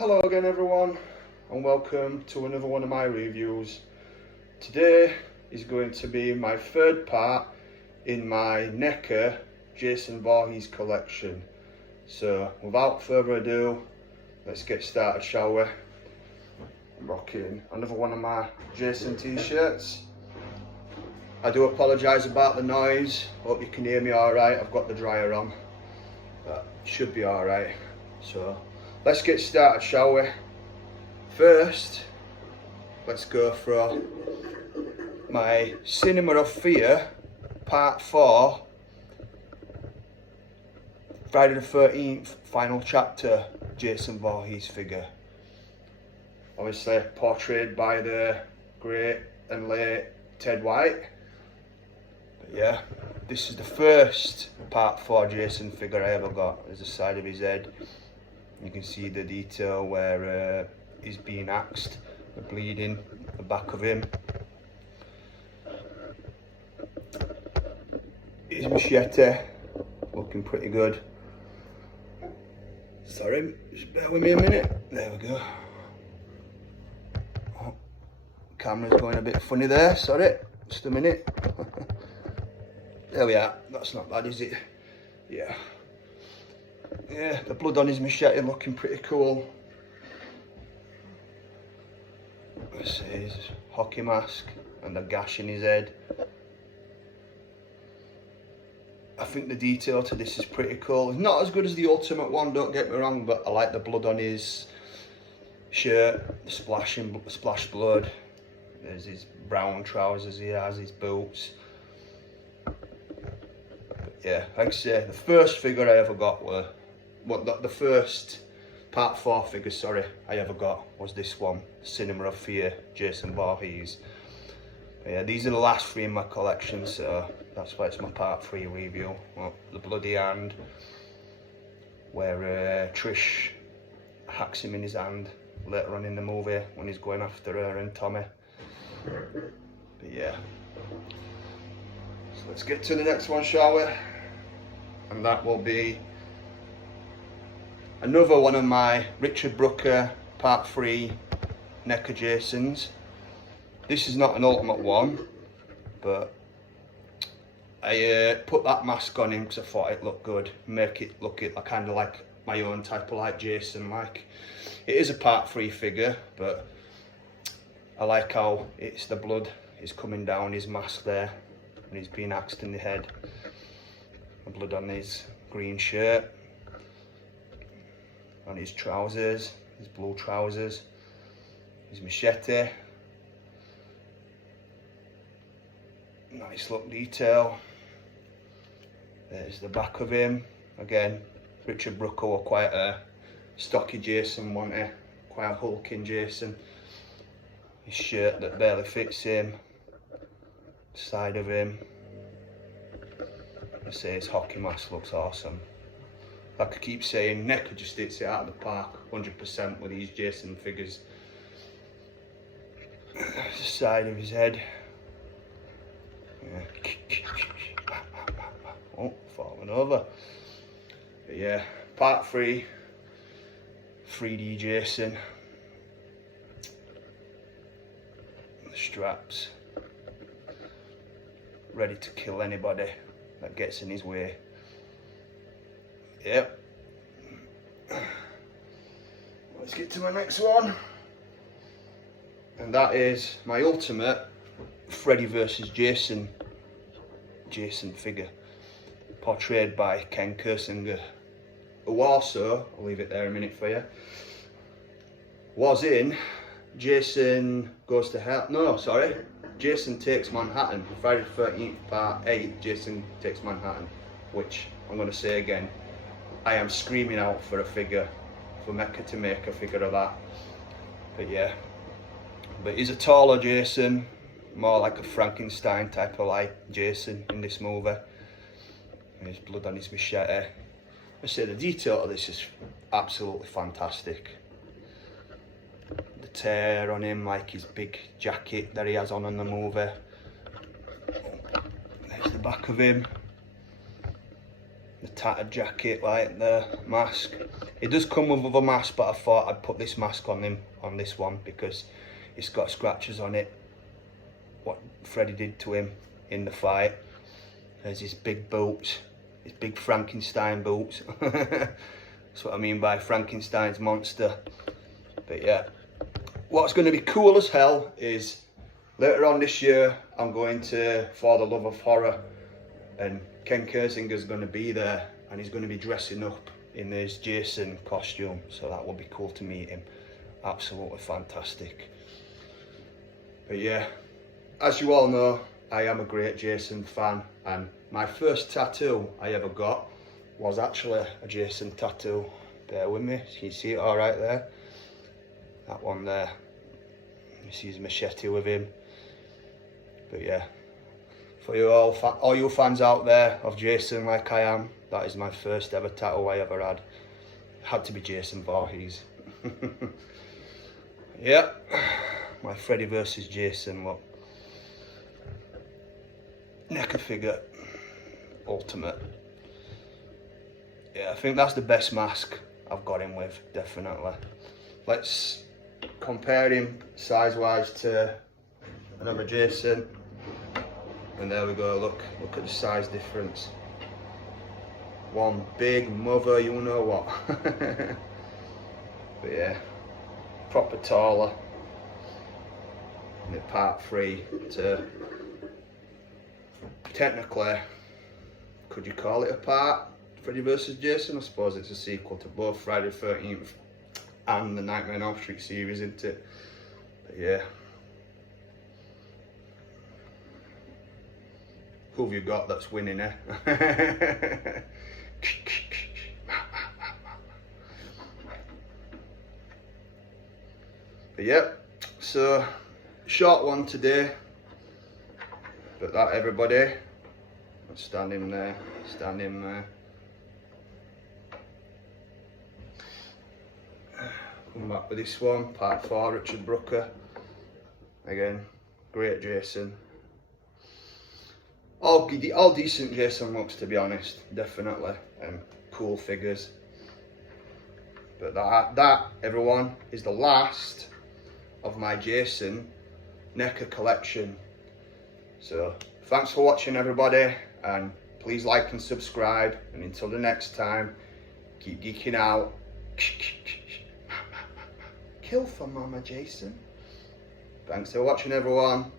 Hello again everyone, and welcome to another one of my reviews. Today is going to be my third part in my NECA Jason Voorhees collection. So without further ado, let's get started, shall we? I'm rocking another one of my Jason t-shirts. I do apologise about the noise, hope you can hear me alright. I've got the dryer on, but it should be alright. So let's get started, shall we? First, let's go for my Cinema of Fear Part 4 Friday the 13th final chapter Jason Voorhees figure. Obviously portrayed by the great and late Ted White. But yeah, this is the first Part 4 Jason figure I ever got. There's the side of his head. You can see the detail where he's being axed, the bleeding, the back of him. His machete, looking pretty good. Sorry, just bear with me a minute. There we go. Oh, camera's going a bit funny there, sorry, just a minute. There we are, that's not bad, is it? Yeah. Yeah, the blood on his machete looking pretty cool. Let's see, his hockey mask and the gash in his head. I think the detail to this is pretty cool. It's not as good as the Ultimate one, don't get me wrong, but I like the blood on his shirt, the splash blood. There's his brown trousers he has, his boots. But yeah, like I say, the first figure I ever got were the first Part 4 figure, sorry, I ever got was this one, Cinema of Fear, Jason Voorhees. But yeah, these are the last three in my collection, so that's why it's my Part 3 review. Well, the bloody hand, where Trish hacks him in his hand later on in the movie when he's going after her and Tommy. But yeah, so let's get to the next one, shall we? And that will be another one of my Richard Brooker Part 3 NECA Jasons. This is not an Ultimate one, but I put that mask on him because I thought it looked good, make it look kind of like my own type of like Jason. Like, it is a Part 3 figure, but I like how it's the blood is coming down his mask there, and he's being axed in the head. The blood on his green shirt, on his trousers, his blue trousers, his machete. Nice look detail. There's the back of him. Again, Richard Brooker were quite a stocky Jason, wasn't he? Quite a hulking Jason. His shirt that barely fits him. Side of him. I say his hockey mask looks awesome. Like I keep saying, NECA just hits it out of the park 100% with these Jason figures. The side of his head. Yeah. Oh, falling over. But yeah, Part 3, 3D Jason. The straps. Ready to kill anybody that gets in his way. Yep. Let's get to my next one. And that is my Ultimate Freddy vs. Jason figure, portrayed by Ken Kirsinger, who also, I'll leave it there a minute for you, was in Jason Goes to Hell, no, sorry, Jason Takes Manhattan, Friday the 13th Part 8, Jason Takes Manhattan, which I'm going to say again, I am screaming out for a figure, for NECA to make a figure of that. But yeah, but he's a taller Jason, more like a Frankenstein type of like Jason in this movie. And his blood on his machete. I say the detail of this is absolutely fantastic. The tear on him, like his big jacket that he has on in the movie. There's the back of him. The tattered jacket, like the mask. It does come with other masks, but I thought I'd put this mask on him, on this one, because it's got scratches on it. What Freddy did to him in the fight. There's his big boots, his big Frankenstein boots. That's what I mean by Frankenstein's monster. But yeah, what's going to be cool as hell is later on this year, I'm going to For the Love of Horror, and Ken Kirzinger's going to be there, and he's going to be dressing up in his Jason costume, so that will be cool to meet him. Absolutely fantastic. But yeah, as you all know, I am a great Jason fan, and my first tattoo I ever got was actually a Jason tattoo. Bear with me, can you see it all right there? That one there, you see his machete with him. But yeah, for you all you fans out there of Jason like I am, that is my first ever tattoo I ever had. Had to be Jason Voorhees. Yep, my Freddy versus Jason look. NECA figure, ultimate. Yeah, I think that's the best mask I've got him with, definitely. Let's compare him size-wise to another Jason. And there we go, look at the size difference. One big mother, you know what. But yeah, proper taller. And the part 3 to, technically, could you call it a part? Freddy vs Jason? I suppose it's a sequel to both Friday the 13th and the Nightmare on Elm Street series, isn't it? But yeah. Who have you got that's winning, eh? But yeah, so short one today. But that, everybody, let's stand him there, stand him there. Come back with this one, part 4, Richard Brooker. Again, great Jason. All decent Jason looks, to be honest, definitely, and cool figures. But that, everyone, is the last of my Jason NECA collection. So, thanks for watching, everybody, and please like and subscribe, and until the next time, keep geeking out. Kill for Mama Jason. Thanks for watching, everyone.